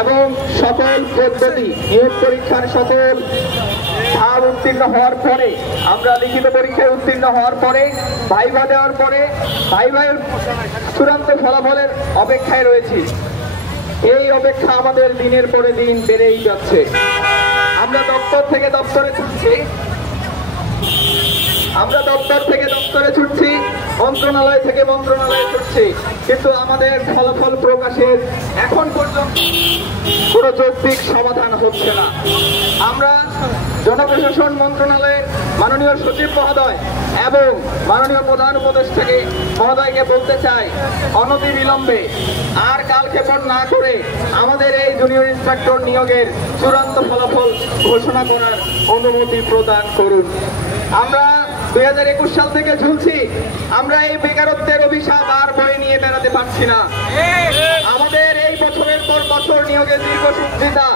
এবং সকল পদ্ধতি নিয়োগ পরীক্ষার সকল ধাপ উত্তীর্ণ হওয়ার পরে, আমরা লিখিত পরীক্ষায় উত্তীর্ণ হওয়ার পরে, ভাইভা দেওয়ার পরে ভাইভার চূড়ান্ত ফলাফলের অপেক্ষায় রয়েছি। এই অপেক্ষা আমাদের দিনের পরে দিন বেড়েই যাচ্ছে। আমরা দপ্তর থেকে দপ্তরে ছুটছি, মন্ত্রণালয় থেকে মন্ত্রণালয়ে ছুটছি, কিন্তু আমাদের ফলাফল প্রকাশের এখন পর্যন্ত কোনো যৌক্তিক সমাধান হচ্ছে না। আমরা জনপ্রশাসন মন্ত্রণালয়ের মাননীয় সচিব মহোদয় এবং মাননীয় প্রধান উপদেষ্টাকে মহোদয়কে বলতে চাই, অনতিবিলম্বে আর কালক্ষেপণ না করে আমাদের এই জুনিয়র ইন্সপেক্টর নিয়োগের চূড়ান্ত ফলাফল ঘোষণা করার অনুমতি প্রদান করুন। আমরা 2021 সাল থেকে ঝুলছি, আমরা এই বেকারত্বের অভিশাপ আর বয়ে নিয়ে বেড়াতে পারছি না। আমাদের এই বছরের পর বছর নিয়োগের দীর্ঘসূত্রিতা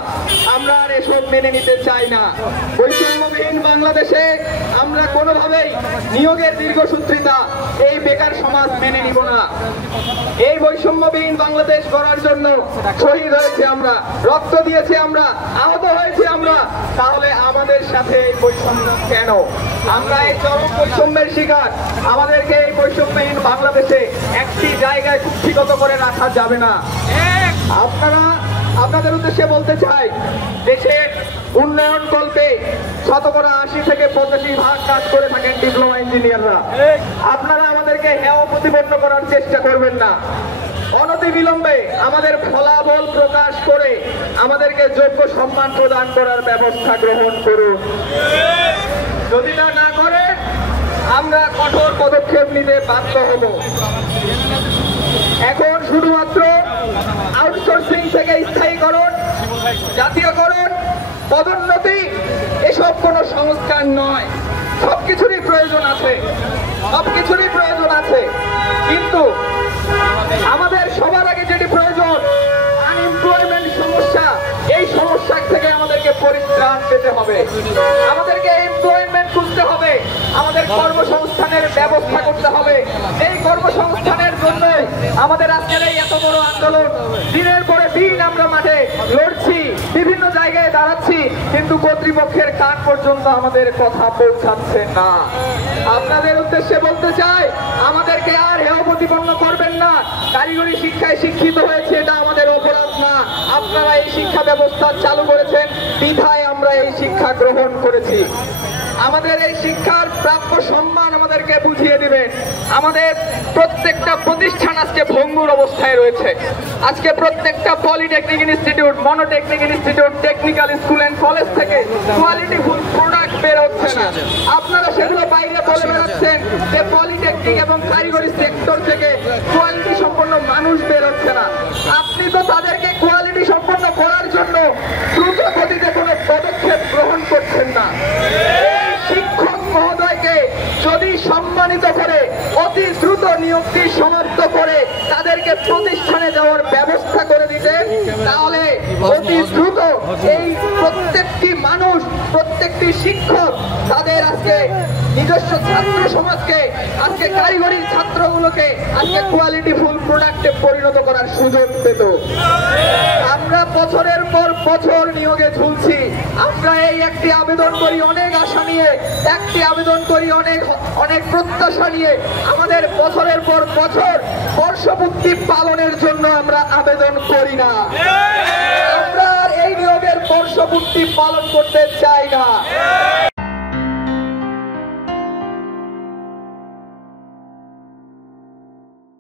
আমরা আর এসব মেনে নিতে চাই না। বৈষম্যবিহীন বাংলাদেশে আমরা কোনোভাবেই নিয়োগের দীর্ঘসূত্রিতা, এই বেকার সমাজ মেনে নিব না। এই বৈষম্যবিহীন বাংলাদেশ গড়ার জন্য শহীদ হয়েছে আমরা, রক্ত দিয়েছি আমরা, আহত হয়েছি আমরা, তাহলে আমাদের সাথে এই বৈষম্য কেন? আমরা এই চরম বৈষম্যের শিকার। আমাদেরকে এই বৈষম্যহীন বাংলাদেশে একটি জায়গায় কুক্ষিগত করে রাখা যাবে না। আপনাদের উদ্দেশ্যে বলতে চাই, দেশের উন্নয়ন কল্পে 80% থেকে 85% কাজ করে থাকেন ডিপ্লোমা ইঞ্জিনিয়াররা। আপনারা আমাদেরকে হেয় প্রতিপন্ন করার চেষ্টা করবেন না। অনতিবিলম্বে আমাদের ফলাফল প্রকাশ করে আমাদেরকে যোগ্য সম্মান প্রদান করার ব্যবস্থা গ্রহণ করুন। যদি তা না করে আমরা কঠোর পদক্ষেপ নিতে বাধ্য হব। এখন শুধুমাত্র আউটসোর্সিং থেকে স্থায়ীকরণ, জাতীয়করণ, পদোন্নতি এসব কোনো সংস্কার নয়। সবকিছুরই প্রয়োজন আছে, কিন্তু আমাদের সবার আগে যেটি প্রয়োজন, আনএমপ্লয়মেন্ট সমস্যা, এই সমস্যা থেকে আমাদেরকে পরিত্রাণ পেতে হবে। আমাদেরকে এমপ্লয়মেন্ট খুঁজতে হবে, আমাদের কর্মসংস্থানের ব্যবস্থা করতে হবে। এই কর্মসংস্থানের জন্য আমাদের আজকের এই এত বড় আন্দোলন। দিনের পরে দিন আমরা মাঠে লড়ছি, বিভিন্ন জায়গায় দাঁড়াচ্ছি, কিন্তু কর্তৃপক্ষের কান পর্যন্ত আমাদের কথা পৌঁছাচ্ছে না। আপনাদের উদ্দেশ্যে বলতে চাই, আমাদেরকে আর হেয় প্রতিপন্ন করবেন না। কারিগরি শিক্ষায় শিক্ষিত হয়েছে, এটা আমাদের অপরাধ না। আপনারা এই শিক্ষা ব্যবস্থা চালু করেছেন, বিধায় আমরা এই শিক্ষা গ্রহণ করেছি। আমাদের এই শিক্ষার প্রাপ্য সম্মান আমাদেরকে বুঝিয়ে দিবেন। আমাদের প্রত্যেকটা প্রতিষ্ঠান আজকে ভঙ্গুর অবস্থায় রয়েছে। আজকে প্রত্যেকটা polytechnic institute, monotechnic institute, technical school and college থেকে কোয়ালিটিফুল প্রোডাক্ট বের হচ্ছে না। আপনারা সেগুলো বাইরে বলে বেড়াচ্ছেন যে পলিটেকনিক এবং কারিগরি সেক্টর থেকে কোয়ালিটি সম্পন্ন মানুষ বের হচ্ছে না। আপনি তো তাদেরকে কোয়ালিটি সম্পন্ন করার জন্য দ্রুত গতিতে কোনো পদক্ষেপ গ্রহণ করছেন না। শিক্ষক মহোদয়কে যদি সম্মানিত করে অতি দ্রুত নিয়োগটি সমাপ্ত করে তাদেরকে প্রতিষ্ঠানে যাওয়ার ব্যবস্থা করে দিতেন, তাহলে অতি দ্রুত এই প্রত্যেকটি মানুষ, প্রত্যেকটি শিক্ষক তাদের আজকে নিজস্ব ছাত্র সমাজকে, আজকে কারিগরির ছাত্রগুলোকে আজকে কোয়ালিটিফুল প্রোডাক্টে পরিণত করার সুযোগ পেত। আমরা বছরের পর বছর নিয়োগে ঝুলছি। আমরা এই একটি আবেদন করি অনেক আশা নিয়ে, একটি আবেদন করি অনেক প্রত্যাশা নিয়ে। আমাদের বছরের পর বছর বর্ষপূর্তি পালনের জন্য আমরা আবেদন করি না। আমরা এই নিয়োগের বর্ষপূর্তি পালন করতে চাই না।